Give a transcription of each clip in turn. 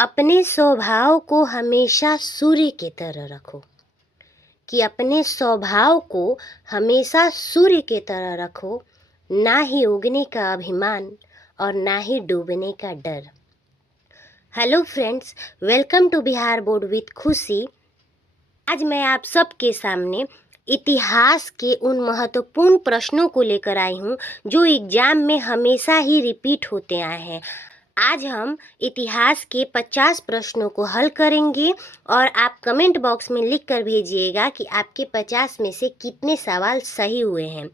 अपने स्वभाव को हमेशा सूर्य की तरह रखो। कि अपने स्वभाव को हमेशा सूर्य की तरह रखो, ना ही उगने का अभिमान और ना ही डूबने का डर। Hello friends, welcome to Bihar board with Khushi. आज मैं आप सबके सामने इतिहास के उन महत्वपूर्ण प्रश्नों को लेकर आई हूँ जो एग्जाम में हमेशा ही रिपीट होते आए हैं। आज हम इतिहास के 50 प्रश्नों को हल करेंगे और आप कमेंट बॉक्स में लिख कर भेजिएगा कि आपके 50 में से कितने सवाल सही हुए हैं।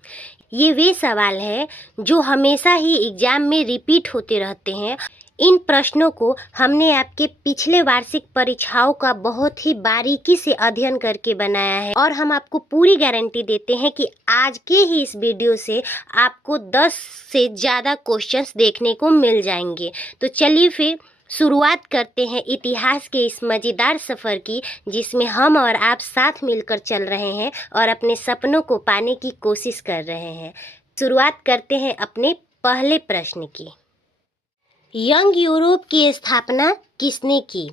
ये वे सवाल हैं जो हमेशा ही एग्जाम में रिपीट होते रहते हैं। इन प्रश्नों को हमने आपके पिछले वार्षिक परीक्षाओं का बहुत ही बारीकी से अध्ययन करके बनाया है और हम आपको पूरी गारंटी देते हैं कि आज के ही इस वीडियो से आपको 10 से ज़्यादा क्वेश्चंस देखने को मिल जाएंगे। तो चलिए फिर शुरुआत करते हैं इतिहास के इस मज़ेदार सफ़र की, जिसमें हम और आप साथ मिलकर चल रहे हैं और अपने सपनों को पाने की कोशिश कर रहे हैं। शुरुआत करते हैं अपने पहले प्रश्न की। यंग यूरोप की स्थापना किसने की?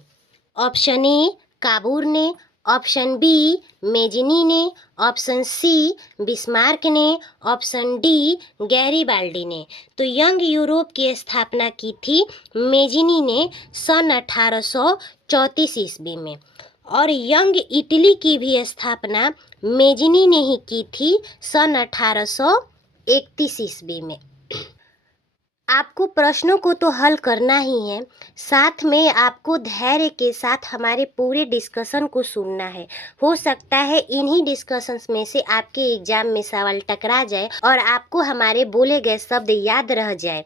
ऑप्शन ए काबूर ने, ऑप्शन बी मेजिनी ने, ऑप्शन सी बिस्मार्क ने, ऑप्शन डी गैरीबाल्डी ने। तो यंग यूरोप की स्थापना की थी मेजिनी ने सन 1834 ईस्वी में, और यंग इटली की भी स्थापना मेजिनी ने ही की थी सन 1831 ईस्वी में। आपको प्रश्नों को तो हल करना ही है, साथ में आपको धैर्य के साथ हमारे पूरे डिस्कशन को सुनना है। हो सकता है इन्हीं डिस्कशंस में से आपके एग्जाम में सवाल टकरा जाए और आपको हमारे बोले गए शब्द याद रह जाए।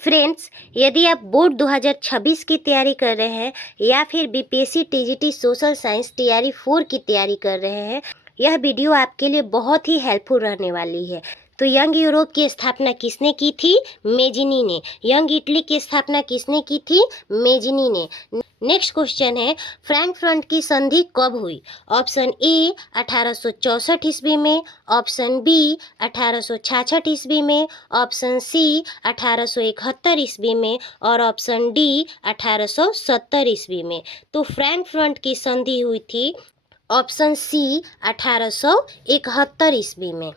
फ्रेंड्स, यदि आप बोर्ड 2026 की तैयारी कर रहे हैं या फिर BPSC TGT social science TRE 4 की तैयारी कर रहे हैं, यह वीडियो आपके लिए बहुत ही हेल्पफुल रहने वाली है। तो यंग यूरोप की स्थापना किसने की थी? मेजिनी ने। यंग इटली की स्थापना किसने की थी? मेजिनी ने। नेक्स्ट क्वेश्चन है, फ्रैंकफर्ट की संधि कब हुई? ऑप्शन ए 1864 ईस्वी में, ऑप्शन बी 1866 ईस्वी में, ऑप्शन सी 1871 ईस्वी में और ऑप्शन डी 1870 ईस्वी में। तो फ्रैंकफर्ट की संधि हुई थी ऑप्शन सी 1871 ईस्वी में,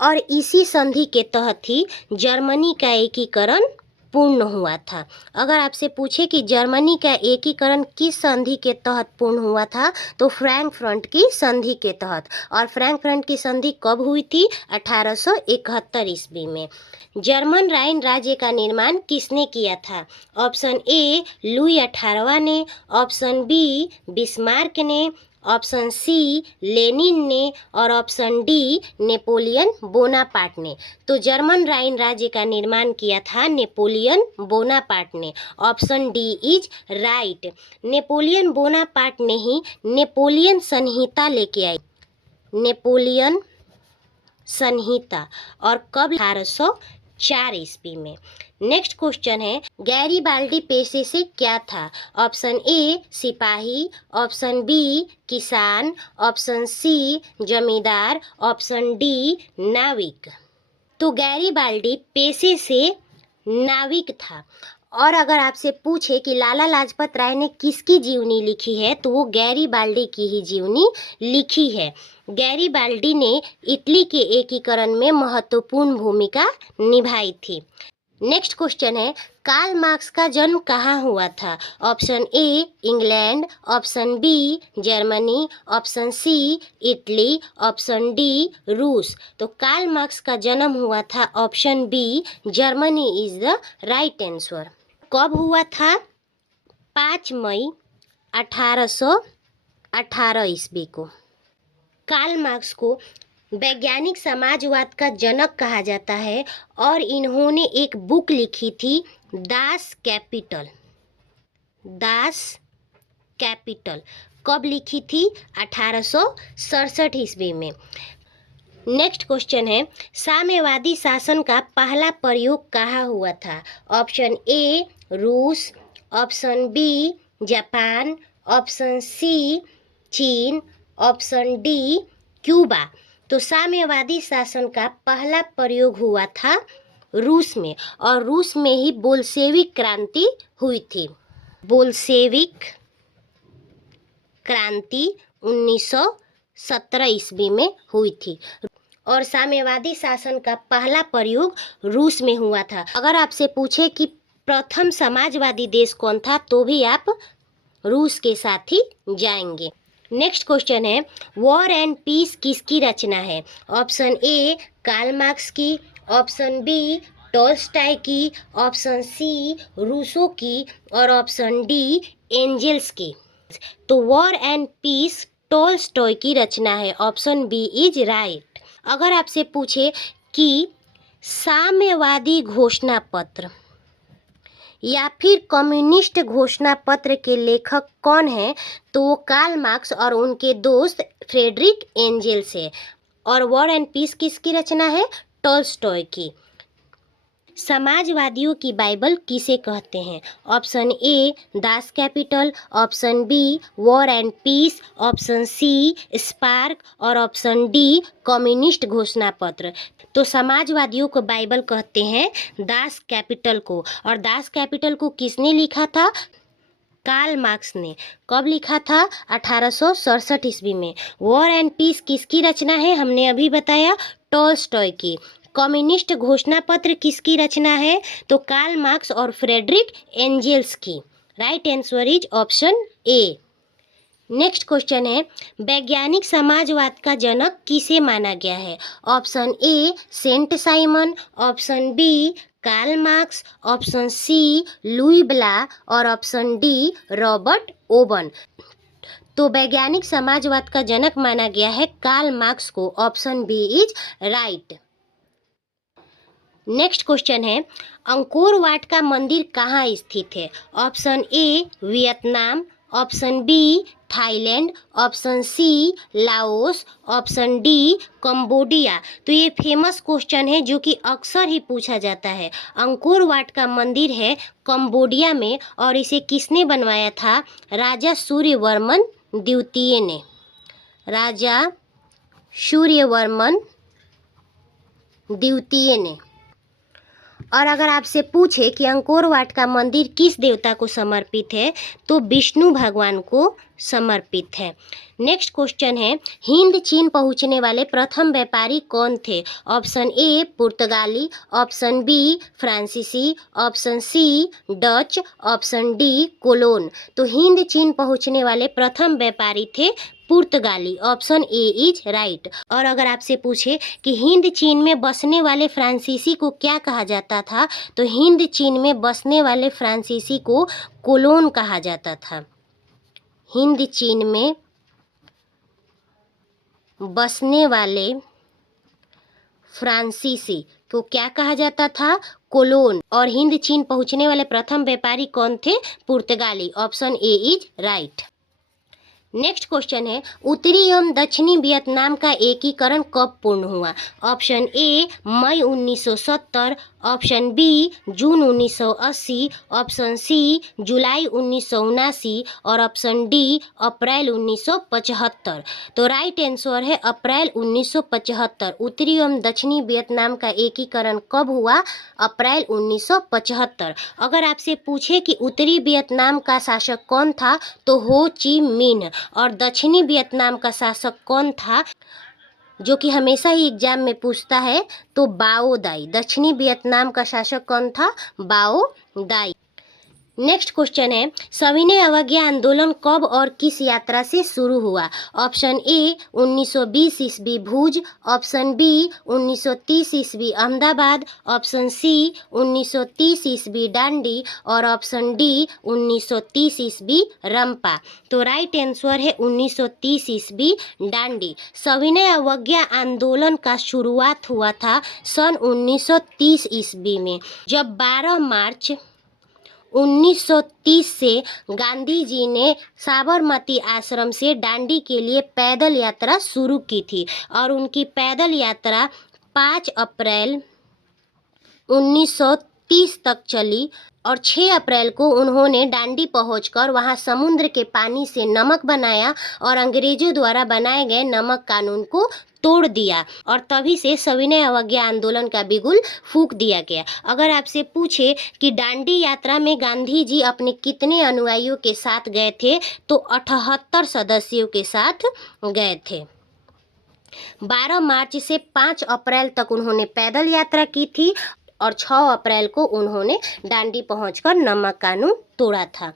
और इसी संधि के तहत ही जर्मनी का एकीकरण पूर्ण हुआ था। अगर आपसे पूछे कि जर्मनी का एकीकरण किस संधि के तहत पूर्ण हुआ था, तो फ्रैंकफर्ट की संधि के तहत। और फ्रैंकफर्ट की संधि कब हुई थी? 1871 ईस्वी में। जर्मन राइन राज्य का निर्माण किसने किया था? ऑप्शन ए लुई 18वां ने, ऑप्शन बी बिस्मार्क ने, ऑप्शन सी लेनिन ने और ऑप्शन डी नेपोलियन बोनापार्ट ने। तो जर्मन राइन राज्य का निर्माण किया था नेपोलियन बोनापार्ट ने। Option D is right. Napoleon Bonaparte ने ही नेपोलियन संहिता लेके आई, नेपोलियन संहिता, और कब? 1804 ईस्वी में। नेक्स्ट क्वेश्चन है, गैरीबाल्डी पेशे से क्या था? ऑप्शन ए सिपाही, ऑप्शन बी किसान, ऑप्शन सी जमींदार, ऑप्शन डी नाविक। तो गैरीबाल्डी पेशे से नाविक था। और अगर आपसे पूछे कि लाला लाजपत राय ने किसकी जीवनी लिखी है, तो वो गैरीबाल्डी की ही जीवनी लिखी है। गैरीबाल्डी ने इटली के एकीकरण में महत्वपूर्ण भूमिका निभाई थी। नेक्स्ट क्वेश्चन है, कार्ल मार्क्स का जन्म कहाँ हुआ था? Option A England, option B Germany, option C Italy, option D रूस। तो कार्ल मार्क्स का जन्म हुआ था option B Germany is the right answer. कब हुआ था? 5 मई 1818 ईस्वी को। कार्ल मार्क्स को वैज्ञानिक समाजवाद का जनक कहा जाता है और इन्होंने एक बुक लिखी थी दास कैपिटल। दास कैपिटल कब लिखी थी? 1867 ईस्वी में। नेक्स्ट क्वेश्चन है, साम्यवादी शासन का पहला प्रयोग कहाँ हुआ था? ऑप्शन ए रूस, option B Japan, option C चीन, ऑप्शन डी क्यूबा। तो साम्यवादी शासन का पहला प्रयोग हुआ था रूस में, और रूस में ही बोल्शेविक क्रांति हुई थी। बोल्शेविक क्रांति 1917 ईस्वी में हुई थी और साम्यवादी शासन का पहला प्रयोग रूस में हुआ था। अगर आपसे पूछे कि प्रथम समाजवादी देश कौन था तो भी आप रूस के साथ ही जाएंगे। नेक्स्ट क्वेश्चन है, वॉर एंड पीस किसकी रचना है? ऑप्शन ए कार्ल मार्क्स की, ऑप्शन बी टॉल्स्टॉय की, ऑप्शन सी रूसो की और ऑप्शन डी एंजेल्स की। तो वॉर एंड पीस टॉल्स्टॉय की रचना है, ऑप्शन बी इज राइट। अगर आपसे पूछे कि साम्यवादी घोषणा पत्र या फिर कम्युनिस्ट घोषणा पत्र के लेखक कौन है तो वो कार्ल मार्क्स और उनके दोस्त फ्रेडरिक एंजेल्स है। और वॉर एंड पीस किसकी रचना है? टॉल्स्टॉय की। समाजवादियों की बाइबल किसे कहते हैं? Option A Das Kapital, option B War and Peace, option C Spark और ऑप्शन डी कम्युनिस्ट घोषणा पत्र। तो समाजवादियों को बाइबल कहते हैं दास कैपिटल को। और दास कैपिटल को किसने लिखा था? कार्ल मार्क्स ने। कब लिखा था? 1867 ईस्वी में। वॉर एंड पीस किसकी रचना है? हमने अभी बताया, टॉल्स्टॉय की। कम्युनिस्ट घोषणा पत्र किसकी रचना है? तो कार्ल मार्क्स और फ्रेडरिक एंजेल्स की। Right answer is option A. Next question है, वैज्ञानिक समाजवाद का जनक किसे माना गया है? Option A Saint Simon, option B Karl Marx, option C Louis Blanc और ऑप्शन डी रॉबर्ट ओवन। तो वैज्ञानिक समाजवाद का जनक माना गया है कार्ल मार्क्स को, option B is right. Next question है, अंकोर वाट का मंदिर कहाँ स्थित है? Option A Vietnam, option B Thailand, option C Laos, option D Cambodia. तो ये फेमस क्वेश्चन है जो कि अक्सर ही पूछा जाता है। अंकोर वाट का मंदिर है कंबोडिया में और इसे किसने बनवाया था? राजा सूर्यवर्मन द्वितीय ने। राजा सूर्यवर्मन द्वितीय ने। और अगर आपसे पूछे कि अंकोर वाट का मंदिर किस देवता को समर्पित है तो विष्णु भगवान को समर्पित है। नेक्स्ट क्वेश्चन है, हिंद चीन पहुंचने वाले प्रथम व्यापारी कौन थे? ऑप्शन ए पुर्तगाली, ऑप्शन बी फ्रांसीसी, option C Dutch, option D कोलोन। तो हिंद चीन पहुंचने वाले प्रथम व्यापारी थे पुर्तगाली, ऑप्शन ए इज राइट। और अगर आपसे पूछे कि हिंद चीन में बसने वाले फ्रांसीसी को क्या कहा जाता था तो हिंद चीन में बसने वाले फ्रांसीसी को कोलोन कहा जाता था। हिंद चीन में बसने वाले फ्रांसीसी को क्या कहा जाता था? कोलोन। और हिंद चीन पहुंचने वाले प्रथम व्यापारी कौन थे? पुर्तगाली, option A is right. Next question है, उत्तरी एवं दक्षिणी वियतनाम का एकीकरण कब पूर्ण हुआ? ऑप्शन ए मई 1970, ऑप्शन बी जून 1980, ऑप्शन सी जुलाई 1979 और ऑप्शन डी अप्रैल 1975। तो राइट आंसर है अप्रैल 1975। उत्तरी एवं दक्षिणी वियतनाम का एकीकरण कब हुआ? अप्रैल 1975। अगर आपसे पूछे कि उत्तरी वियतनाम का शासक कौन था तो हो ची मिन्ह और दक्षिणी वियतनाम का शासक कौन था जो कि हमेशा ही एग्जाम में पूछता है तो बाओ दाई। दक्षिणी वियतनाम का शासक कौन था? बाओ दाई। नेक्स्ट क्वेश्चन है, सविनय अवज्ञा आंदोलन कब और किस यात्रा से शुरू हुआ? ऑप्शन ए 1920 ईस्वी भुज, ऑप्शन बी 1930 ईस्वी अहमदाबाद, ऑप्शन सी 1930 ईस्वी डांडी और ऑप्शन डी 1930 ईस्वी रंपा। तो राइट आंसर है 1930 ईस्वी डांडी। सविनय अवज्ञा आंदोलन का शुरुआत हुआ था सन 1930 ईस्वी में, जब 12 मार्च 1930 से गांधी जी ने साबरमती आश्रम से डांडी के लिए पैदल यात्रा शुरू की थी और उनकी पैदल यात्रा 5 अप्रैल 1930 30 तक चली और 6 अप्रैल को उन्होंने डांडी पहुंचकर वहां समुद्र के पानी से नमक बनाया और अंग्रेजों द्वारा बनाए गए नमक कानून को तोड़ दिया और तभी से सविनय अवज्ञा आंदोलन का बिगुल फूंक दिया गया। अगर आपसे पूछे कि डांडी यात्रा में गांधी जी अपने कितने अनुयायियों के साथ गए थे तो 78 सदस्यों के साथ गए थे। 12 मार्च से 5 अप्रैल तक उन्होंने पैदल यात्रा की थी और 6 अप्रैल को उन्होंने डांडी पहुंचकर नमक कानून तोड़ा था।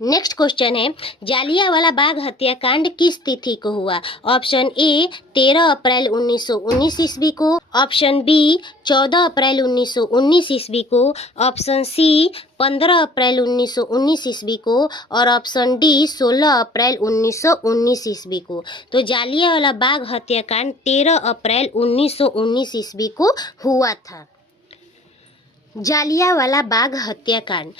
नेक्स्ट क्वेश्चन है, जालियांवाला बाग हत्याकांड किस तिथि को हुआ? ऑप्शन ए 13 अप्रैल 1919 ईस्वी को, ऑप्शन बी 14 अप्रैल 1919 ईस्वी को, ऑप्शन सी 15 अप्रैल 1919 ईस्वी को और ऑप्शन डी 16 अप्रैल 1919 ईस्वी को। तो जालियांवाला बाग हत्याकांड 13 अप्रैल 1919 ईस्वी को हुआ था। जालियांवाला बाग हत्याकांड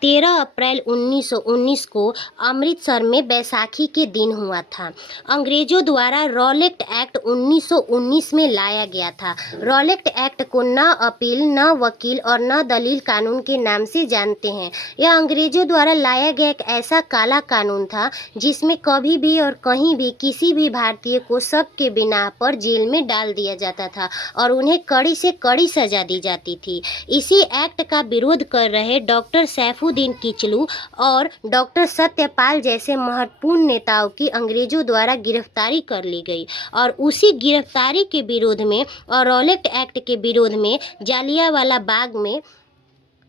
13 अप्रैल 1919 को अमृतसर में बैसाखी के दिन हुआ था। अंग्रेजों द्वारा रॉलेट एक्ट 1919 में लाया गया था। रॉलेट एक्ट को न अपील, न वकील और न दलील कानून के नाम से जानते हैं। यह अंग्रेजों द्वारा लाया गया एक ऐसा काला कानून था जिसमें कभी भी और कहीं भी किसी भी भारतीय को शक के बिना पर जेल में डाल दिया जाता था और उन्हें कड़ी से कड़ी सजा दी जाती थी। इसी एक्ट का विरोध कर रहे डॉक्टर सैफुद्दीन किचलू और डॉक्टर सत्यपाल जैसे महत्वपूर्ण नेताओं की अंग्रेजों द्वारा गिरफ्तारी कर ली गई और उसी गिरफ्तारी के विरोध में और रॉलेट एक्ट के विरोध में जालियांवाला बाग में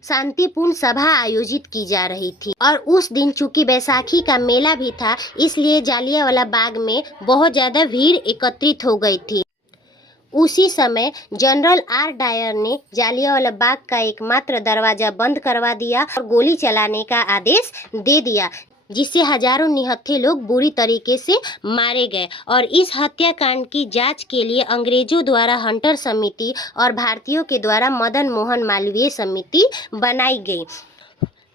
शांतिपूर्ण सभा आयोजित की जा रही थी और उस दिन चूंकि बैसाखी का मेला भी था इसलिए जालियांवाला बाग में बहुत ज़्यादा भीड़ एकत्रित हो गई थी। उसी समय जनरल आर डायर ने जालियांवाला बाग का एकमात्र दरवाजा बंद करवा दिया और गोली चलाने का आदेश दे दिया, जिससे हजारों निहत्थे लोग बुरी तरीके से मारे गए और इस हत्याकांड की जांच के लिए अंग्रेजों द्वारा हंटर समिति और भारतीयों के द्वारा मदन मोहन मालवीय समिति बनाई गई।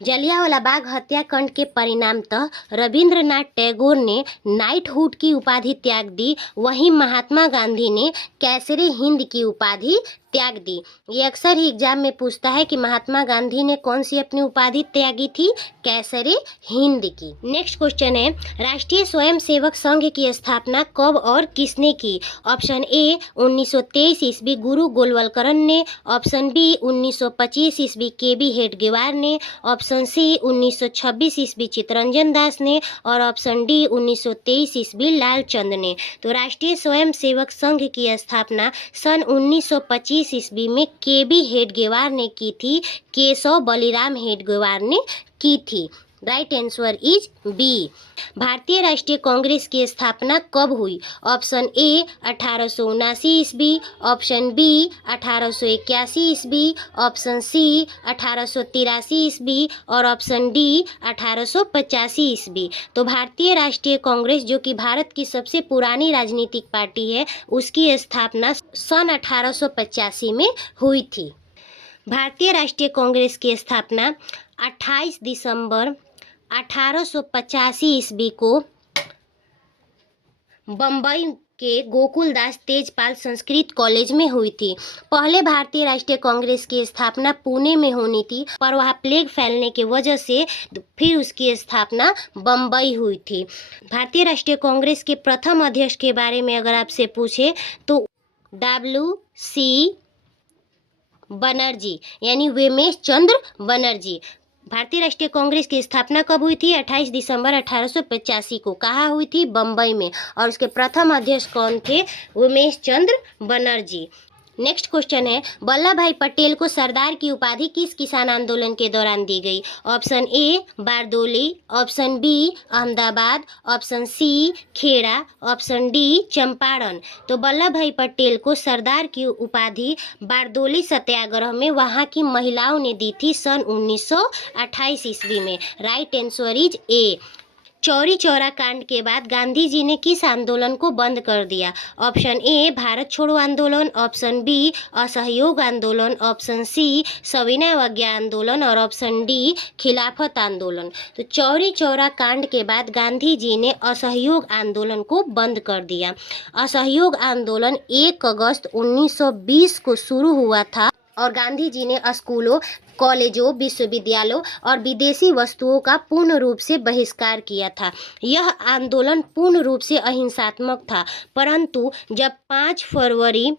जालियांवाला बाग हत्याकांड के परिणामतः रविंद्रनाथ टैगोर ने नाइटहुड की उपाधि त्याग दी, वहीं महात्मा गांधी ने कैसरे हिंद की उपाधि त्याग दी। ये अक्सर ही एग्जाम में पूछता है कि महात्मा गांधी ने कौन सी अपनी उपाधि त्यागी थी? कैसरे हिंद की। नेक्स्ट क्वेश्चन है, राष्ट्रीय स्वयंसेवक संघ की स्थापना कब और किसने की? ऑप्शन ए 1923 ईस्वी गुरु गोलवलकरन ने, ऑप्शन बी 1925 ईस्वी के.बी. हेडगेवार ने, ऑप्शन सी 1926 ईस्वी चित्तरंजन दास ने और ऑप्शन डी 1923 ईस्वी लालचंद ने। तो राष्ट्रीय स्वयंसेवक संघ की स्थापना सन 1925 ईस्वी में के.बी. हेडगेवार ने की थी, केशव बलिराम हेडगेवार ने की थी। Right answer is B. भारतीय राष्ट्रीय कांग्रेस की स्थापना कब हुई? ऑप्शन ए 1879 ईस्वी, ऑप्शन बी 1881 ईस्वी, ऑप्शन सी 1883 ईस्वी और ऑप्शन डी 1885 ईस्वी। तो भारतीय राष्ट्रीय कांग्रेस जो कि भारत की सबसे पुरानी राजनीतिक पार्टी है, उसकी स्थापना सन 1885 में हुई थी। भारतीय राष्ट्रीय कांग्रेस की स्थापना 28 दिसंबर 1885 ईस्वी को बम्बई के गोकुलदास तेजपाल संस्कृत कॉलेज में हुई थी। पहले भारतीय राष्ट्रीय कांग्रेस की स्थापना पुणे में होनी थी, पर वहाँ प्लेग फैलने की वजह से फिर उसकी स्थापना बम्बई हुई थी। भारतीय राष्ट्रीय कांग्रेस के प्रथम अध्यक्ष के बारे में अगर आपसे पूछे तो WC बनर्जी यानी वेमेश चंद्र बनर्जी। भारतीय राष्ट्रीय कांग्रेस की स्थापना कब हुई थी? 28 दिसंबर 1885 को। कहाँ हुई थी? बम्बई में। और उसके प्रथम अध्यक्ष कौन थे? उमेश चंद्र बनर्जी। नेक्स्ट क्वेश्चन है, वल्लभ भाई पटेल को सरदार की उपाधि किस किसान आंदोलन के दौरान दी गई? Option A Bardoli, option B Ahmedabad, option C Kheda, option D Champaran. तो वल्लभ भाई पटेल को सरदार की उपाधि बारदोली सत्याग्रह में वहां की महिलाओं ने दी थी सन 1928 ईस्वी में। राइट आंसर इज ए। चौरी चौरा कांड के बाद गांधी जी ने किस आंदोलन को बंद कर दिया? ऑप्शन ए भारत छोड़ो आंदोलन, ऑप्शन बी असहयोग आंदोलन, ऑप्शन सी सविनय अवज्ञा आंदोलन और ऑप्शन डी खिलाफत आंदोलन। तो चौरी चौरा कांड के बाद गांधी जी ने असहयोग आंदोलन को बंद कर दिया। असहयोग आंदोलन 1 अगस्त 1920 को शुरू हुआ था और गांधी जी ने स्कूलों, कॉलेजों, विश्वविद्यालयों और विदेशी वस्तुओं का पूर्ण रूप से बहिष्कार किया था। यह आंदोलन पूर्ण रूप से अहिंसात्मक था, परंतु जब 5 फरवरी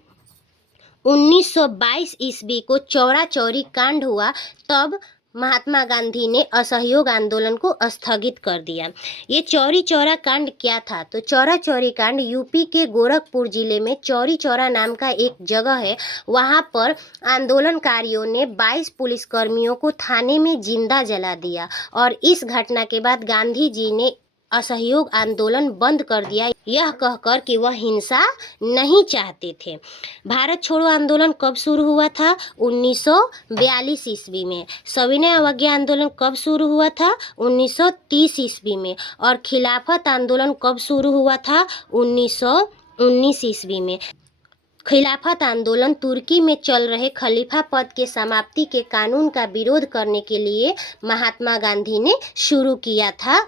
1922 ईस्वी को चौरा चौरी कांड हुआ, तब महात्मा गांधी ने असहयोग आंदोलन को स्थगित कर दिया। ये चौरी चौरा कांड क्या था? तो चौरा चौरी कांड यूपी के गोरखपुर जिले में चौरी चौरा नाम का एक जगह है। वहाँ पर आंदोलनकारियों ने 22 पुलिसकर्मियों को थाने में जिंदा जला दिया और इस घटना के बाद गांधी जी ने असहयोग आंदोलन बंद कर दिया, यह कहकर कि वह हिंसा नहीं चाहते थे। भारत छोड़ो आंदोलन कब शुरू हुआ था? 1942 ईस्वी में। सविनय अवज्ञा आंदोलन कब शुरू हुआ था? 1930 ईस्वी में। और खिलाफत आंदोलन कब शुरू हुआ था? 1919 ईस्वी में। खिलाफत आंदोलन तुर्की में चल रहे खलीफा पद के समाप्ति के कानून का विरोध करने के लिए महात्मा गांधी ने शुरू किया था,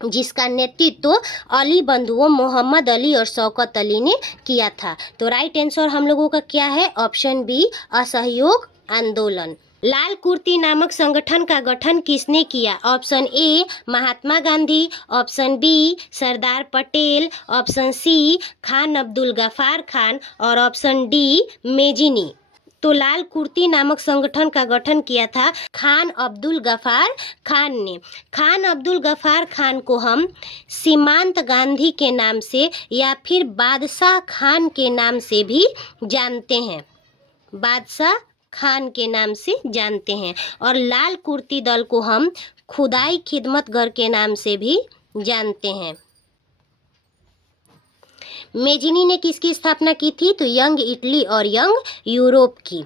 जिसका नेतृत्व अली बंधुओं मोहम्मद अली और शौकत अली ने किया था। तो राइट आंसर हम लोगों का क्या है? ऑप्शन बी, असहयोग आंदोलन। लाल कुर्ती नामक संगठन का गठन किसने किया? Option A Mahatma Gandhi, option B Sardar Patel, option C Khan Abdul Ghaffar Khan और ऑप्शन डी मेजिनी। तो लाल कुर्ती नामक संगठन का गठन किया था खान अब्दुल गफ्फार खान ने। खान अब्दुल गफ्फार खान को हम सीमांत गांधी के नाम से या फिर बादशाह खान के नाम से भी जानते हैं, बादशाह खान के नाम से जानते हैं। और लाल कुर्ती दल को हम खुदाई खिदमत घर के नाम से भी जानते हैं। मेजिनी ने किसकी स्थापना की थी? तो यंग इटली और यंग यूरोप की।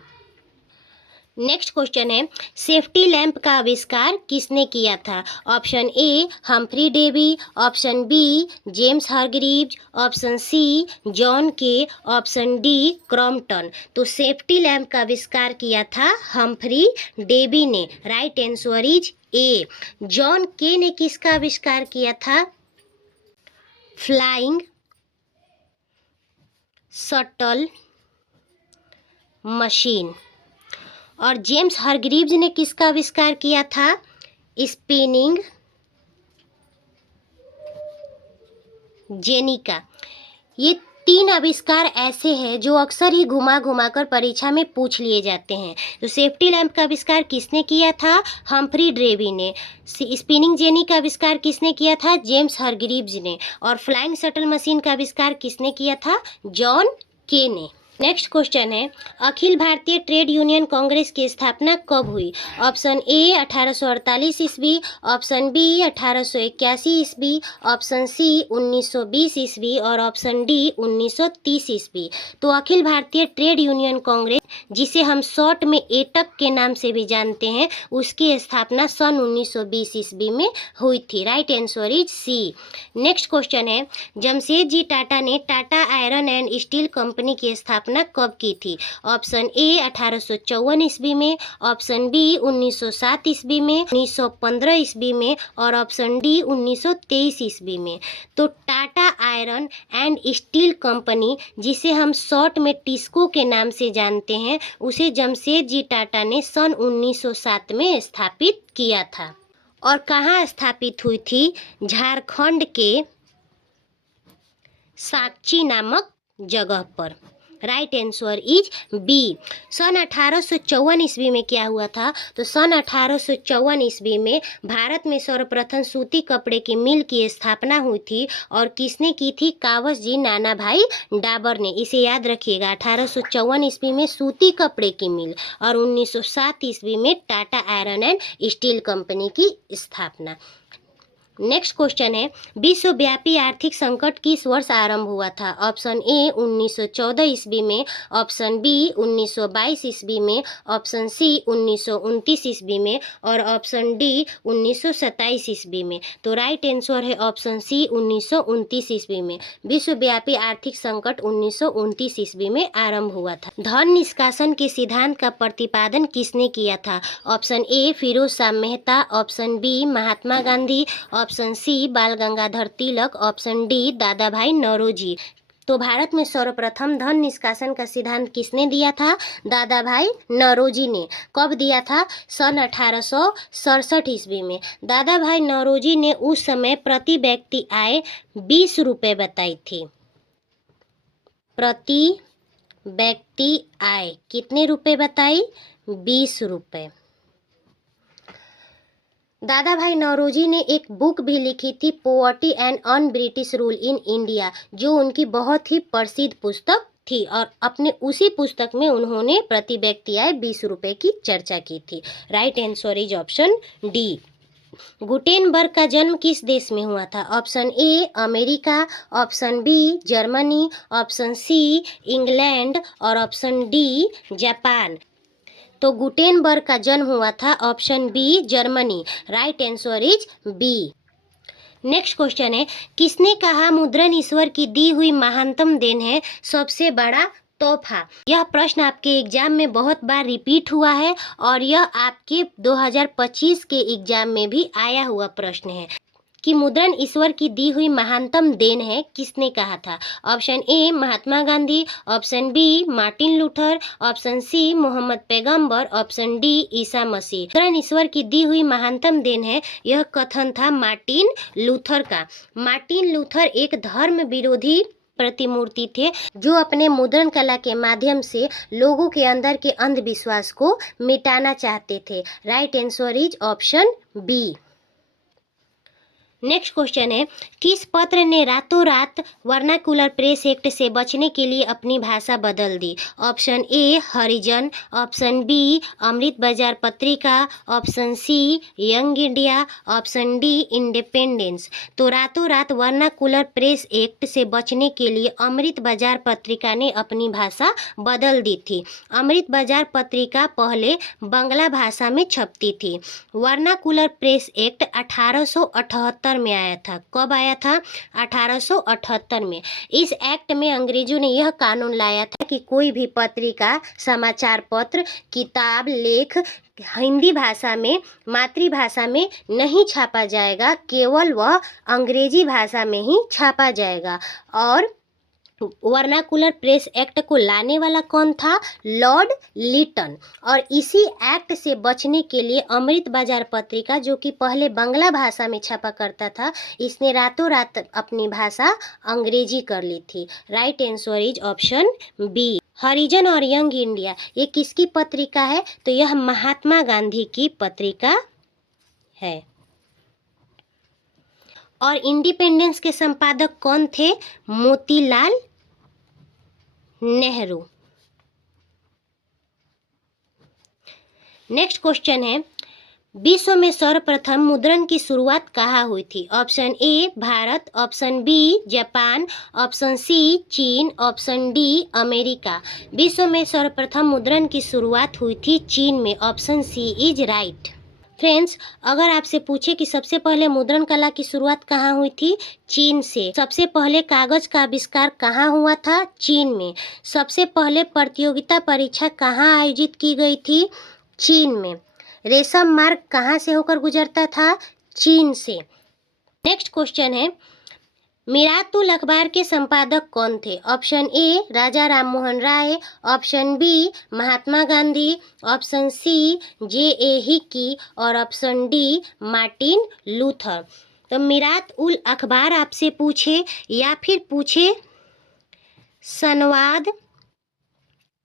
नेक्स्ट क्वेश्चन है, सेफ्टी लैंप का आविष्कार किसने किया था? Option A Humphry Davy, option B James Hargreaves, option C John Kay, option D Crompton. तो सेफ्टी लैंप का आविष्कार किया था हम्फ्री डेवी ने। Right answer is A. John Kay ने किसका आविष्कार किया था? Flying shuttle machine. और जेम्स हारग्रीव्स ने किसका आविष्कार किया था? स्पिनिंग जेनी का। ये 3 आविष्कार ऐसे हैं जो अक्सर ही घुमा घुमा कर परीक्षा में पूछ लिए जाते हैं। तो सेफ्टी लैंप का आविष्कार किसने किया था? हम्फ्री डेवी ने। स्पिनिंग जेनी का आविष्कार किसने किया था? जेम्स हारग्रीव्स ने। और फ्लाइंग शटल मशीन का आविष्कार किसने किया था? जॉन के ने। नेक्स्ट क्वेश्चन है, अखिल भारतीय ट्रेड यूनियन कांग्रेस की स्थापना कब हुई? ऑप्शन ए 1848 ईस्वी, ऑप्शन बी 1881 ईस्वी, ऑप्शन सी 1920 ईस्वी और ऑप्शन डी 1930 ईस्वी। तो अखिल भारतीय ट्रेड यूनियन कांग्रेस, जिसे हम शॉर्ट में एटक के नाम से भी जानते हैं, उसकी स्थापना सन 1920 ईस्वी में हुई थी। Right answer is C. Next question है, जमशेदजी टाटा ने Tata iron and steel company की स्थापना कब की थी? ऑप्शन ए 1854 ईस्वी में, ऑप्शन बी 1907 ईस्वी में, 1915 ईस्वी में और ऑप्शन डी 1923 ईस्वी में। तो Tata iron and steel company, जिसे हम शॉर्ट में टिस्को के नाम से जानते हैं, उसे जमशेदजी टाटा ने सन 1907 में स्थापित किया था। और कहाँ स्थापित हुई थी? झारखंड के साक्ची नामक जगह पर। Right answer is B. सन 1854 ईस्वी में क्या हुआ था? तो सन 1854 ईस्वी में भारत में सर्वप्रथम सूती कपड़े की मिल की स्थापना हुई थी। और किसने की थी? कावस जी नाना भाई डाबर ने। इसे याद रखिएगा, 1854 ईस्वी में सूती कपड़े की मिल और 1907 ईस्वी में Tata iron and steel company की स्थापना। नेक्स्ट क्वेश्चन है, विश्वव्यापी आर्थिक संकट किस वर्ष आरंभ हुआ था? ऑप्शन ए 1914 ईस्वी में, ऑप्शन बी 1922 ईस्वी में, ऑप्शन सी 1929 ईस्वी में और ऑप्शन डी 1927 ईस्वी में। तो राइट आंसर है ऑप्शन सी 1929 ईस्वी में। विश्वव्यापी आर्थिक संकट 1929 ईस्वी में आरंभ हुआ था। धन निष्कासन के सिद्धांत का प्रतिपादन किसने किया था? Option A Firoz Shah Mehta, option B Mahatma Gandhi, option C Bal Gangadhar Tilak, option D दादा भाई नौरोजी। तो भारत में सर्वप्रथम धन निष्कासन का सिद्धांत किसने दिया था? दादा भाई नौरोजी ने। कब दिया था? सन 1867 ईस्वी में। दादा भाई नौरोजी ने उस समय प्रति व्यक्ति आय 20 रुपये बताई थी। प्रति व्यक्ति आय कितने रुपए बताई? 20 रुपये। दादा भाई नौरोजी ने एक बुक भी लिखी थी, poverty and un British rule in India, जो उनकी बहुत ही प्रसिद्ध पुस्तक थी और अपने उसी पुस्तक में उन्होंने प्रति व्यक्ति आय 20 रुपये की चर्चा की थी। Right answer is option D. Gutenberg का जन्म किस देश में हुआ था? Option A America, option B Germany, option C England और ऑप्शन डी जापान। तो गुटेनबर्ग का जन्म हुआ था option B Germany. Right answer is B. Next question है, किसने कहा मुद्रण ईश्वर की दी हुई महानतम देन है, सबसे बड़ा तोहफा? यह प्रश्न आपके एग्जाम में बहुत बार रिपीट हुआ है और यह आपके 2025 के एग्जाम में भी आया हुआ प्रश्न है कि मुद्रण ईश्वर की दी हुई महानतम देन है, किसने कहा था? Option A Mahatma Gandhi, option B Martin Luther, option C Muhammad पैगंबर, ऑप्शन डी ईसा मसीह। मुद्रण ईश्वर की दी हुई महानतम देन है, यह कथन था मार्टिन लूथर का। मार्टिन लूथर एक धर्म विरोधी प्रतिमूर्ति थे जो अपने मुद्रण कला के माध्यम से लोगों के अंदर के अंधविश्वास को मिटाना चाहते थे। Right answer is option B. Next question है, किस पत्र ने रातों रात वर्नाकुलर प्रेस एक्ट से बचने के लिए अपनी भाषा बदल दी? Option A Harijan, option B Amrit Bazar Patrika, option C young India, option D independence. तो रातों रात वर्नाकुलर प्रेस एक्ट से बचने के लिए अमृत बाजार पत्रिका ने अपनी भाषा बदल दी थी। अमृत बाजार पत्रिका पहले बांग्ला भाषा में छपती थी। वर्नाकुलर प्रेस एक्ट 1878 में आया था। कब आया था? 1878 में। इस एक्ट में अंग्रेजों ने यह कानून लाया था कि कोई भी पत्रिका, समाचार पत्र, किताब, लेख हिंदी भाषा में, मातृभाषा में नहीं छापा जाएगा, केवल वह अंग्रेजी भाषा में ही छापा जाएगा। और वर्नाकुलर प्रेस एक्ट को लाने वाला कौन था? लॉर्ड लिटन। और इसी एक्ट से बचने के लिए अमृत बाजार पत्रिका, जो कि पहले बांग्ला भाषा में छपा करता था, इसने रातों रात अपनी भाषा अंग्रेजी कर ली थी। Right answer is option B. Harijan और यंग इंडिया ये किसकी पत्रिका है? तो यह महात्मा गांधी की पत्रिका है। और इंडिपेंडेंस के संपादक कौन थे? मोतीलाल नेहरू। नेक्स्ट क्वेश्चन है, विश्व में सर्वप्रथम मुद्रण की शुरुआत कहाँ हुई थी? Option A Bharat, option B Japan, option C चीन, ऑप्शन डी अमेरिका। विश्व में सर्वप्रथम मुद्रण की शुरुआत हुई थी चीन में। Option C is right. Friends, अगर आपसे पूछे कि सबसे पहले मुद्रण कला की शुरुआत कहाँ हुई थी? चीन से। सबसे पहले कागज का आविष्कार कहाँ हुआ था? चीन में। सबसे पहले प्रतियोगिता परीक्षा कहाँ आयोजित की गई थी? चीन में। रेशम मार्ग कहाँ से होकर गुजरता था? चीन से। नेक्स्ट क्वेश्चन है, मिरातुल अखबार के संपादक कौन थे? Option A Raja Rammohan Roy, option B Mahatma Gandhi, option C J A. Hicky और ऑप्शन डी मार्टिन लूथर। तो मिरात उल अखबार आपसे पूछे या फिर पूछे संवाद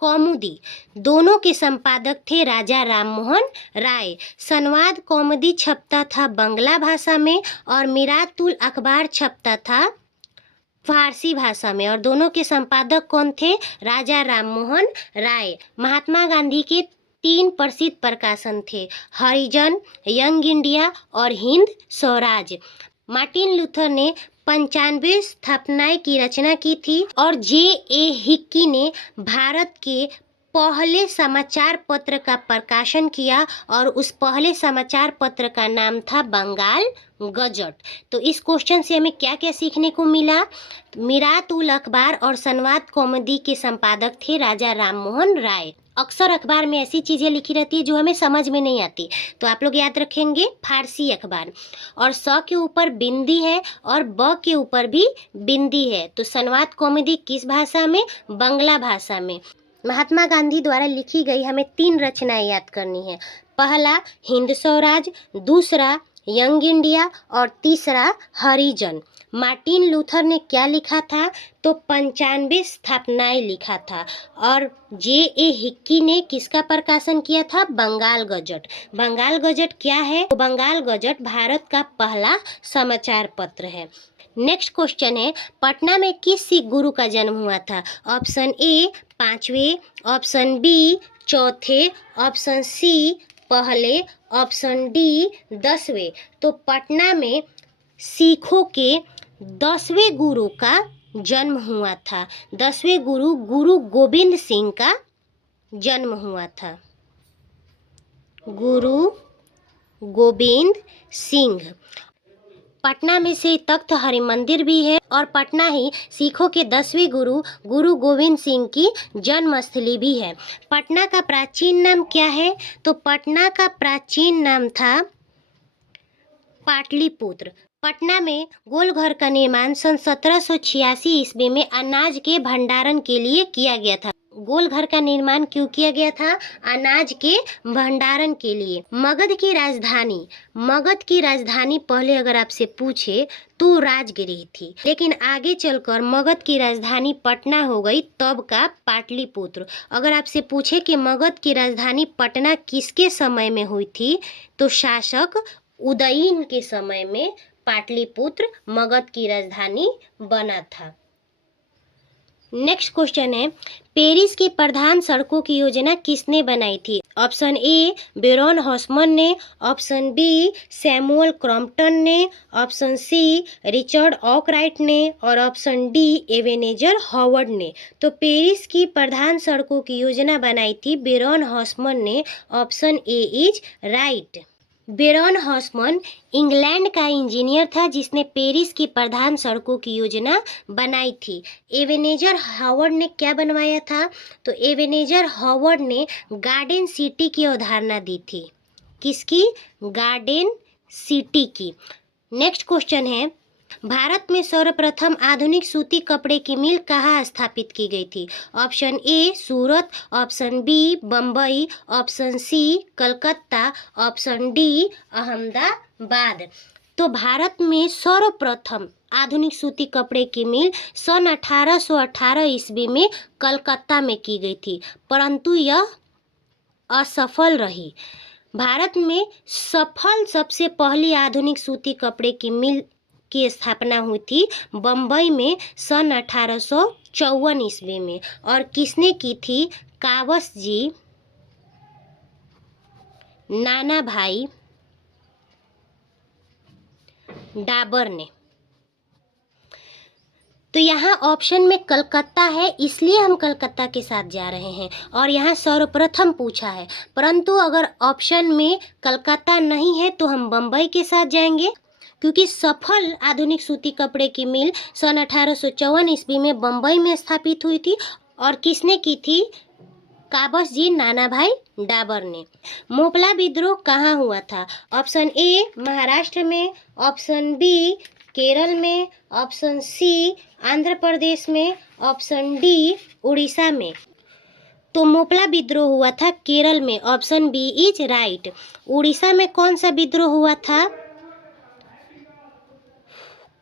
कौमुदी, दोनों के संपादक थे राजा राममोहन राय। संवाद कौमुदी छपता था बांग्ला भाषा में और मिरातुल अखबार छपता था फारसी भाषा में। और दोनों के संपादक कौन थे? राजा राममोहन राय। महात्मा गांधी के 3 प्रसिद्ध प्रकाशन थे, हरिजन, यंग इंडिया और हिंद स्वराज। मार्टिन लूथर ने 95 स्थापनाएं की रचना की थी और जे.ए. हिक्की ने भारत के पहले समाचार पत्र का प्रकाशन किया और उस पहले समाचार पत्र का नाम था बंगाल गजट। तो इस क्वेश्चन से हमें क्या क्या सीखने को मिला? मिरात उल अखबार और संवाद कौमुदी के संपादक थे राजा राममोहन राय अक्सर अखबार में ऐसी चीज़ें लिखी रहती है जो हमें समझ में नहीं आती, तो आप लोग याद रखेंगे फारसी अखबार। और स के ऊपर बिंदी है और ब के ऊपर भी बिंदी है, तो संवाद कौमुदी किस भाषा में? बांग्ला भाषा में। महात्मा गांधी द्वारा लिखी गई हमें 3 रचनाएं याद करनी है। पहला हिंद स्वराज, दूसरा यंग इंडिया और तीसरा हरिजन। मार्टिन लूथर ने क्या लिखा था? तो 95 स्थापनाएं लिखा था। और J.A. हिक्की ने किसका प्रकाशन किया था? बंगाल गजट। बंगाल गजट क्या है? तो बंगाल गजट भारत का पहला समाचार पत्र है। नेक्स्ट क्वेश्चन है, पटना में किस सिख गुरु का जन्म हुआ था? ऑप्शन ए 5वें, ऑप्शन बी 4थे, ऑप्शन सी पहले, ऑप्शन डी 10वें। तो पटना में सिखों के 10वें गुरु का जन्म हुआ था। 10वें गुरु गुरु गोविंद सिंह का जन्म हुआ था। गुरु गोविंद सिंह। पटना में से तख्त हरिमंदिर भी है और पटना ही सिखों के 10वें गुरु गुरु गोविंद सिंह की जन्मस्थली भी है। पटना का प्राचीन नाम क्या है? तो पटना का प्राचीन नाम था पाटलिपुत्र। पटना में गोलघर का निर्माण सन 1786 ईस्वी में अनाज के भंडारण के लिए किया गया था। गोलघर का निर्माण क्यों किया गया था? अनाज के भंडारण के लिए। मगध की राजधानी पहले अगर आपसे पूछे तो राजगिरी थी, लेकिन आगे चलकर मगध की राजधानी पटना हो गई, तब का पाटलिपुत्र। अगर आपसे पूछे कि मगध की राजधानी पटना किसके समय में हुई थी, तो शासक उदयन के समय में पाटलिपुत्र मगध की राजधानी बना था। नेक्स्ट क्वेश्चन है, पेरिस की प्रधान सड़कों की योजना किसने बनाई थी? ऑप्शन ए बेरोन हॉस्मन ने, ऑप्शन बी सैमुअल क्रॉम्पटन ने, ऑप्शन सी रिचर्ड ऑकराइट ने और ऑप्शन डी एवेनेजर हॉवर्ड ने। तो पेरिस की प्रधान सड़कों की योजना बनाई थी बेरोन हॉस्मन ने। Option A is right. Baron Haussmann England का इंजीनियर था जिसने पेरिस की प्रधान सड़कों की योजना बनाई थी। एवेनेजर हॉवर्ड ने क्या बनवाया था? तो एवेनेजर हॉवर्ड ने गार्डन सिटी की अवधारणा दी थी। किसकी? गार्डन सिटी की। नेक्स्ट क्वेश्चन है, भारत में सर्वप्रथम आधुनिक सूती कपड़े की मिल कहाँ स्थापित की गई थी? Option A Surat, option B Bombay, option C Calcutta, option D Ahmedabad. तो भारत में सर्वप्रथम आधुनिक सूती कपड़े की मिल सन 1818 ईस्वी में कलकत्ता में की गई थी, परंतु यह असफल रही। भारत में सफल सबसे पहली आधुनिक सूती कपड़े की मिल की स्थापना हुई थी बम्बई में सन 1854 ईस्वी में। और किसने की थी? काबस जी नाना भाई डाबर ने। तो यहाँ ऑप्शन में कलकत्ता है, इसलिए हम कलकत्ता के साथ जा रहे हैं और यहाँ सर्वप्रथम पूछा है, परंतु अगर ऑप्शन में कलकत्ता नहीं है तो हम बम्बई के साथ जाएंगे, क्योंकि सफल आधुनिक सूती कपड़े की मिल सन 1854 ईस्वी में बम्बई में स्थापित हुई थी और किसने की थी? काबस जी नाना भाई डाबर ने। मोपला विद्रोह कहाँ हुआ था? ऑप्शन ए महाराष्ट्र में, ऑप्शन बी केरल में, ऑप्शन सी आंध्र प्रदेश में, ऑप्शन डी उड़ीसा में। तो मोपला विद्रोह हुआ था केरल में। Option B is right. Orissa में कौन सा विद्रोह हुआ था?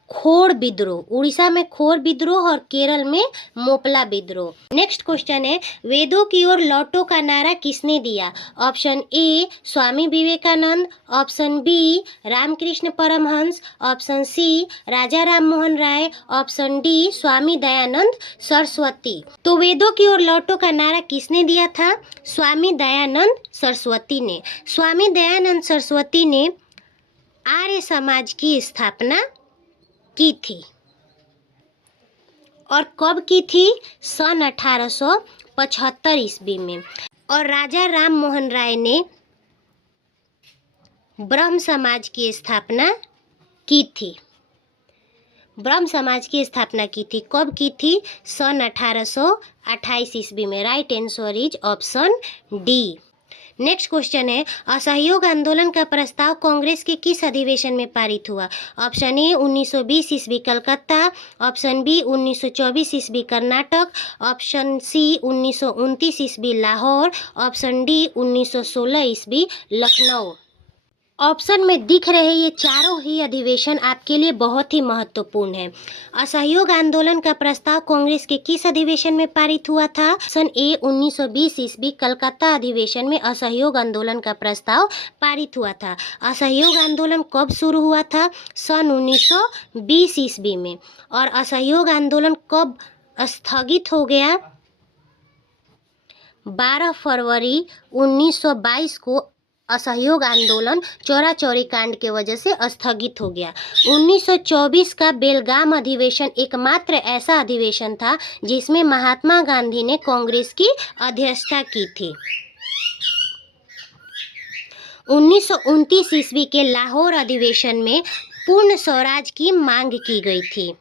खोड़ विद्रोह। उड़ीसा में खोड़ विद्रोह और केरल में मोपला विद्रोह। नेक्स्ट क्वेश्चन है, वेदों की ओर लौटो का नारा किसने दिया? Option A Swami Vivekananda, option B Ramakrishna Paramahamsa, option C Raja Ram Mohan Roy, option D Swami Dayanand Saraswati. तो वेदों की ओर लौटो का नारा किसने दिया था? स्वामी दयानंद सरस्वती ने। स्वामी दयानंद सरस्वती ने आर्य समाज की स्थापना की थी और कब की थी? सन 1875 ईस्वी में। और राजा राम मोहन राय ने ब्रह्म समाज की स्थापना की थी। ब्रह्म समाज की स्थापना की थी। कब की थी? सन 1828 ईस्वी में। Right answer is option D. Next question है, असहयोग आंदोलन का प्रस्ताव कांग्रेस के किस अधिवेशन में पारित हुआ? ऑप्शन ए 1920 ईस्वी कलकत्ता, ऑप्शन बी 1924 ईस्वी कर्नाटक, ऑप्शन सी 1929 ईस्वी लाहौर, ऑप्शन डी 1916 ईस्वी लखनऊ। ऑप्शन में दिख रहे ये चारों ही अधिवेशन आपके लिए बहुत ही महत्वपूर्ण है। असहयोग आंदोलन का प्रस्ताव कांग्रेस के किस अधिवेशन में पारित हुआ था? ऑप्शन ए 1920 ईस्वी कलकत्ता अधिवेशन में असहयोग आंदोलन का प्रस्ताव पारित हुआ था। असहयोग आंदोलन कब शुरू हुआ था? सन 1920 ईस्वी में। और असहयोग आंदोलन कब स्थगित हो गया? 12 फरवरी 1922 को असहयोग आंदोलन चौरा चौरी कांड के वजह से स्थगित हो गया। 1924 का बेलगाम अधिवेशन एकमात्र ऐसा अधिवेशन था जिसमें महात्मा गांधी ने कांग्रेस की अध्यक्षता की थी। 1929 ईस्वी के लाहौर अधिवेशन में पूर्ण स्वराज की मांग की गई थी।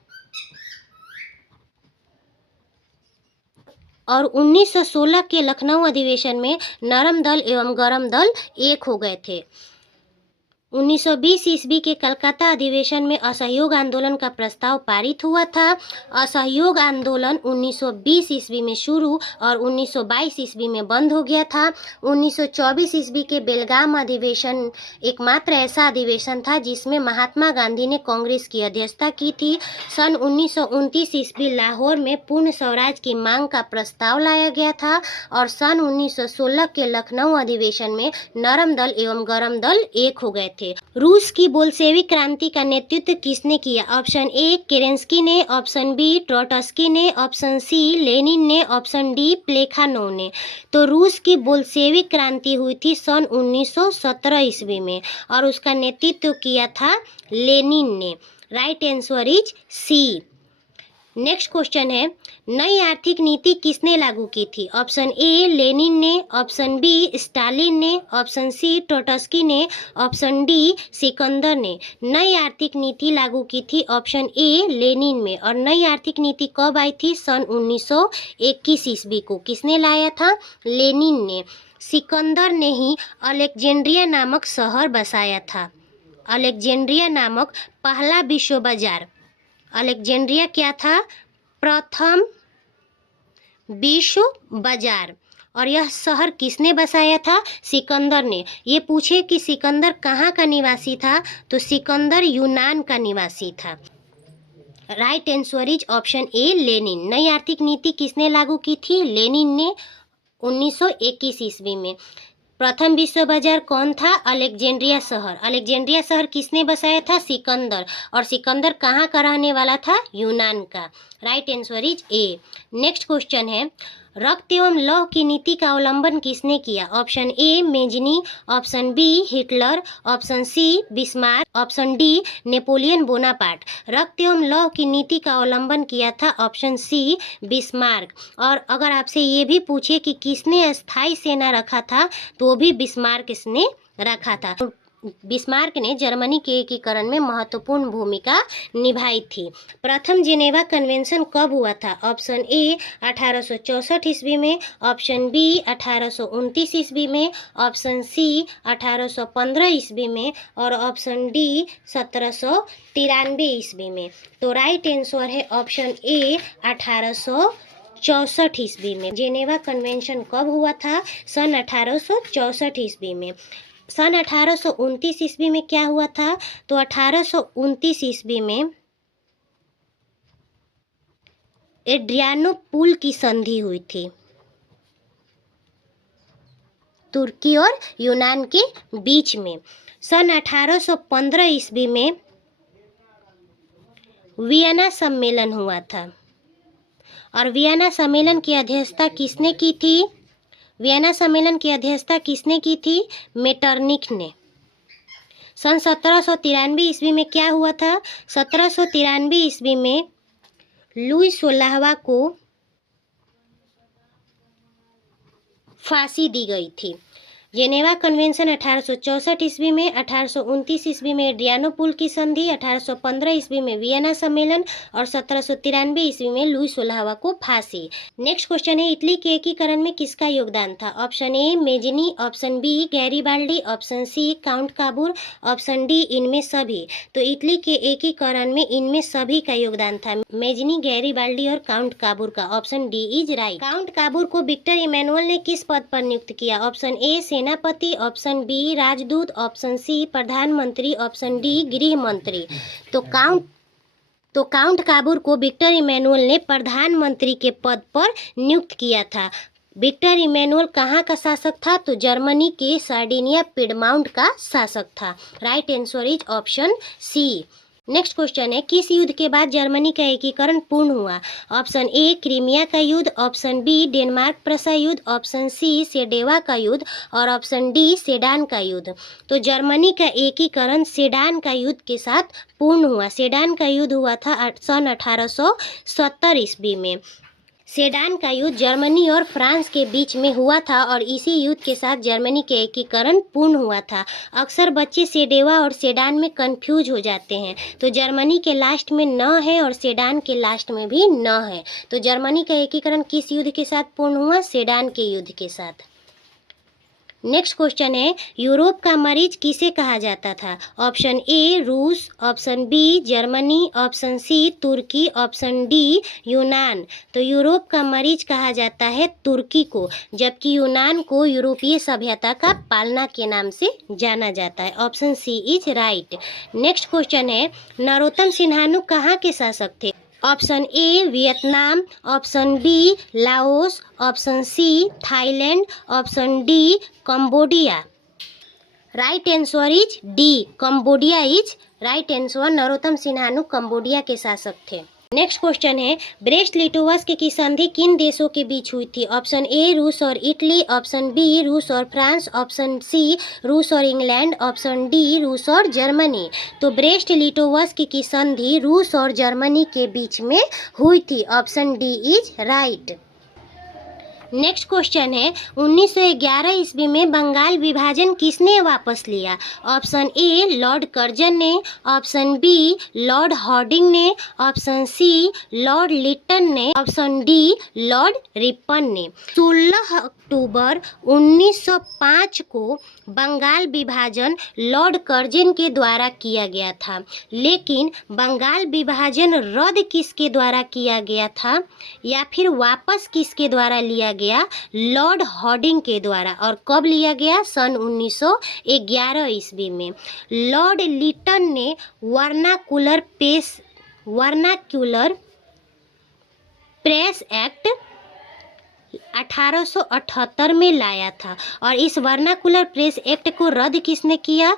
और 1916 के लखनऊ अधिवेशन में नरम दल एवं गरम दल एक हो गए थे। 1920 ईस्वी के कलकत्ता अधिवेशन में असहयोग आंदोलन का प्रस्ताव पारित हुआ था। असहयोग आंदोलन 1920 ईस्वी में शुरू और 1922 ईस्वी में बंद हो गया था। 1924 ईस्वी के बेलगाम अधिवेशन एकमात्र ऐसा अधिवेशन था जिसमें महात्मा गांधी ने कांग्रेस की अध्यक्षता की थी। सन 1929 ईस्वी लाहौर में पूर्ण स्वराज की मांग का प्रस्ताव लाया गया था। और सन 1916 के लखनऊ अधिवेशन में नरम दल एवं गरम दल एक हो गए थे। रूस की बोल्शेविक क्रांति का नेतृत्व किसने किया? ऑप्शन ए केरेंस्की ने, ऑप्शन बी ट्रोट्स्की ने, ऑप्शन सी लेनिन ने, ऑप्शन डी प्लेखानोव ने। तो रूस की बोल्शेविक क्रांति हुई थी सन 1917 ईस्वी में और उसका नेतृत्व किया था लेनिन ने। Right answer is C. Next question है, नई आर्थिक नीति किसने लागू की थी? ऑप्शन ए लेनिन ने, ऑप्शन बी स्टालिन ने, ऑप्शन सी ट्रोट्स्की ने, ऑप्शन डी सिकंदर ने। नई आर्थिक नीति लागू की थी ऑप्शन ए लेनिन में। और नई आर्थिक नीति कब आई थी? सन 1921 ईस्वी को। किसने लाया था? लेनिन ने। सिकंदर ने ही अलेक्जेंड्रिया नामक शहर बसाया था। अलेक्जेंड्रिया नामक पहला विश्व बाजार। अलेक्जेंड्रिया क्या था? प्रथम विश्व बाजार। और यह शहर किसने बसाया था? सिकंदर ने। ये पूछे कि सिकंदर कहाँ का निवासी था, तो सिकंदर यूनान का निवासी था। Right answer is option A Lenin. नई आर्थिक नीति किसने लागू की थी? लेनिन ने 1921 ईस्वी में। प्रथम विश्व बाजार कौन था? अलेक्जेंड्रिया शहर। अलेक्जेंड्रिया शहर किसने बसाया था? सिकंदर। और सिकंदर कहाँ का रहने वाला था? यूनान का। Right answer is A. Next question है, रक्त एवं लौह की नीति का अवलंबन किसने किया? Option A Mazzini, option B Hitler, option C Bismarck, option D Napoleon Bonaparte. रक्त एवं लौह की नीति का अवलंबन किया था ऑप्शन सी बिस्मार्क। और अगर आपसे ये भी पूछे कि किसने स्थायी सेना रखा था, तो वो भी बिस्मार्क इसने रखा था। बिस्मार्क ने जर्मनी के एकीकरण में महत्वपूर्ण भूमिका निभाई थी। प्रथम जिनेवा कन्वेंशन कब हुआ था? ऑप्शन ए 1864 ईस्वी में, ऑप्शन बी 1829 ईस्वी में, ऑप्शन सी 1815 ईस्वी में और ऑप्शन डी 1793 ईस्वी में। तो राइट आंसर है ऑप्शन ए 1864 ईस्वी में। जिनेवा कन्वेंशन कब हुआ था? सन 1864 ईस्वी में। सन 1829 ईस्वी में क्या हुआ था? तो 1829 ईस्वी में एड्रियानोपुल की संधि हुई थी तुर्की और यूनान के बीच में। सन 1815 ईस्वी में वियना सम्मेलन हुआ था। और वियना सम्मेलन की अध्यक्षता किसने की थी? वियना सम्मेलन की अध्यक्षता किसने की थी? मेटरनिख ने। सन 1793 ईस्वी में क्या हुआ था? 1793 ईस्वी में लुई 16वां को फांसी दी गई थी। जेनेवा कन्वेंशन 1864 ईस्वी में, 1829 ईस्वी में एड्रियानोपुल की संधि, 1815 ईस्वी में वियना सम्मेलन और 1793 ईस्वी में लुई 16वां को फांसी। नेक्स्ट क्वेश्चन है, इटली के एकीकरण में किसका योगदान था? Option A Mazzini, option B Garibaldi, option C Count Cavour, option D इनमें सभी। तो इटली के एकीकरण में इनमें सभी का योगदान था, मेजनी, गैरीबाल्डी और काउंट काबूर का। Option D is right. Count काबूर को विक्टर इमैनुअल ने किस पद पर नियुक्त किया? ऑप्शन ए सेनापति, ऑप्शन बी राजदूत, ऑप्शन सी प्रधानमंत्री, ऑप्शन डी गृह मंत्री। तो काउंट काबूर को विक्टर इमैनुअल ने प्रधानमंत्री के पद पर नियुक्त किया था। विक्टर इमैनुअल कहाँ का शासक था? तो जर्मनी के सार्डिनिया पिडमाउंट का शासक था। Right answer is option C. Next question है, किस युद्ध के बाद जर्मनी का एकीकरण पूर्ण हुआ? ऑप्शन ए क्रीमिया का युद्ध, ऑप्शन बी डेनमार्क प्रसा युद्ध, ऑप्शन सी सेडेवा का युद्ध और ऑप्शन डी सेडान का युद्ध। तो जर्मनी का एकीकरण सेडान का युद्ध के साथ पूर्ण हुआ। सेडान का युद्ध हुआ था सन 1870 ईस्वी में। सेडान का युद्ध जर्मनी और फ्रांस के बीच में हुआ था और इसी युद्ध के साथ जर्मनी के एकीकरण पूर्ण हुआ था। अक्सर बच्चे सेडेवा और सेडान में कंफ्यूज हो जाते हैं। तो जर्मनी के लास्ट में न है और सेडान के लास्ट में भी न है। तो जर्मनी का एकीकरण किस युद्ध के साथ पूर्ण हुआ? सेडान के युद्ध के साथ। नेक्स्ट क्वेश्चन है, यूरोप का मरीज किसे कहा जाता था? ऑप्शन ए रूस, option B Germany, option C तुर्की, ऑप्शन डी यूनान। तो यूरोप का मरीज कहा जाता है तुर्की को, जबकि यूनान को यूरोपीय सभ्यता का पालना के नाम से जाना जाता है। Option C is right. Next question है, नरोत्तम सिंहानू कहाँ के शासक थे? Option A Vietnam, option B Laos, option C Thailand, option D Cambodia. Right answer is D, Cambodia is right answer. Norodom Sihanouk Cambodia के शासक थे। Next question है, Brest Litovsk की संधि किन देशों के बीच हुई थी? ऑप्शन ए रूस और इटली, ऑप्शन बी रूस और फ्रांस, ऑप्शन सी रूस और इंग्लैंड, ऑप्शन डी रूस और जर्मनी। तो ब्रेस्ट लिटोवस्क की संधि रूस और जर्मनी के बीच में हुई थी। Option D is right. Next question है, 1911 ईस्वी में बंगाल विभाजन किसने वापस लिया? ऑप्शन ए लॉर्ड कर्जन ने, ऑप्शन बी लॉर्ड हॉर्डिंग ने, ऑप्शन सी लॉर्ड लिटन ने, ऑप्शन डी लॉर्ड रिपन ने। 16 अक्टूबर 1905 को बंगाल विभाजन लॉर्ड कर्जन के द्वारा किया गया था, लेकिन बंगाल विभाजन रद्द किसके द्वारा किया गया था या फिर वापस किसके द्वारा लिया गया? लॉर्ड हॉर्डिंग के द्वारा। और कब लिया गया? सन 1911 ईस्वी में। लॉर्ड लिटन ने वर्नाक्यूलर प्रेस एक्ट 1878 में लाया था और इस वर्नाकुलर प्रेस एक्ट को रद्द किसने किया?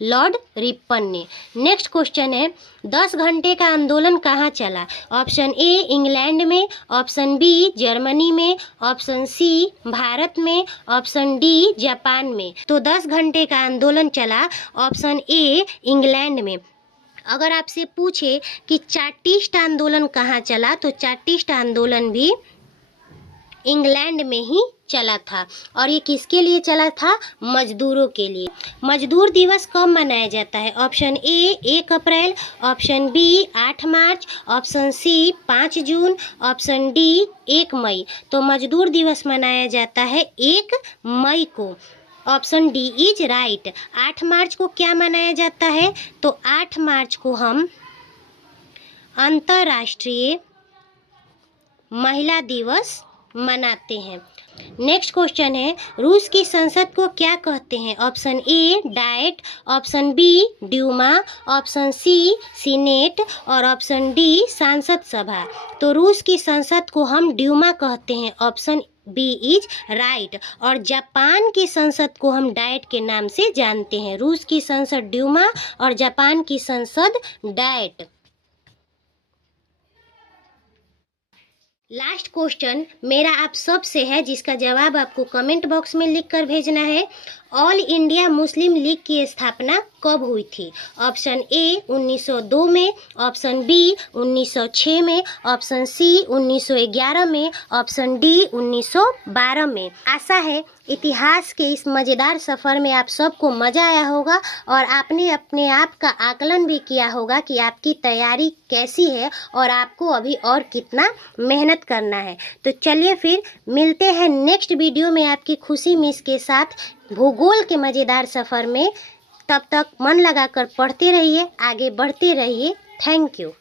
लॉर्ड रिपन ने। नेक्स्ट क्वेश्चन है, 10 घंटे का आंदोलन कहाँ चला? ऑप्शन ए इंग्लैंड में, ऑप्शन बी जर्मनी में, ऑप्शन सी भारत में, ऑप्शन डी जापान में। तो 10 घंटे का आंदोलन चला ऑप्शन ए इंग्लैंड में। अगर आपसे पूछे कि चार्टिस्ट आंदोलन कहाँ चला, तो चार्टिस्ट आंदोलन भी इंग्लैंड में ही चला था। और ये किसके लिए चला था? मजदूरों के लिए। मजदूर दिवस कब मनाया जाता है? Option A 1 April, option B 8 March, option C 5 June, option D 1 मई। तो मजदूर दिवस मनाया जाता है 1 मई को। Option D is right. 8 March को क्या मनाया जाता है? तो 8 मार्च को हम अंतर्राष्ट्रीय महिला दिवस मनाते हैं। नेक्स्ट क्वेश्चन है, रूस की संसद को क्या कहते हैं? Option A diet, option B Duma, option C senate और ऑप्शन डी सांसद सभा। तो रूस की संसद को हम ड्यूमा कहते हैं। Option B is right. और जापान की संसद को हम डाइट के नाम से जानते हैं। रूस की संसद ड्यूमा और जापान की संसद डाइट। लास्ट क्वेश्चन मेरा आप सब से है, जिसका जवाब आपको कमेंट बॉक्स में लिख कर भेजना है। ऑल इंडिया मुस्लिम लीग की स्थापना कब हुई थी? ऑप्शन ए 1902 में, ऑप्शन बी 1906 में, ऑप्शन सी 1911 में, ऑप्शन डी 1912 में। आशा है इतिहास के इस मज़ेदार सफ़र में आप सबको मज़ा आया होगा और आपने अपने आप का आकलन भी किया होगा कि आपकी तैयारी कैसी है और आपको अभी और कितना मेहनत करना है। तो चलिए फिर मिलते हैं नेक्स्ट वीडियो में आपकी खुशी मिस के साथ भूगोल के मज़ेदार सफ़र में। तब तक मन लगाकर पढ़ते रहिए, आगे बढ़ते रहिए। Thank you.